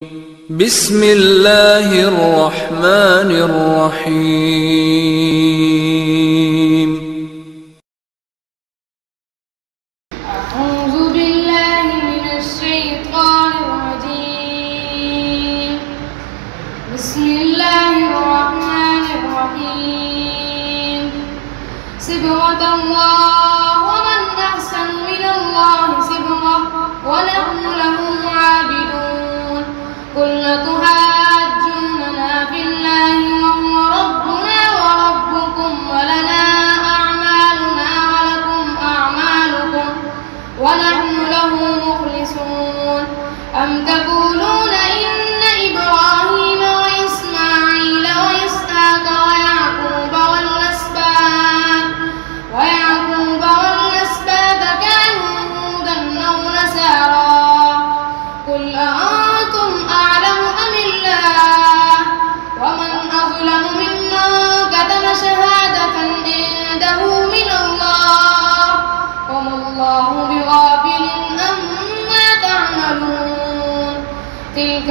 بسم الله الرحمن الرحيم. أعوذ بالله من الشيطان الرجيم. بسم الله الرحمن الرحيم. صبغة الله ومن أحسن من الله صبغة ونحن له عابدون. قل تحاجوننا في الله وهو ربنا وربكم ولنا أعمالنا ولكم أعمالكم ونحن له مخلصون. أم تقولون إن إبراهيم وإسماعيل وإسحاق ويعقوب والأسباط كانوا هودا أو نصارى؟ قل أأنتم أعلم أم الله؟ ومن أظلم ممن كتم شهادة عنده من الله وما الله بغافل عما تعملون. تلك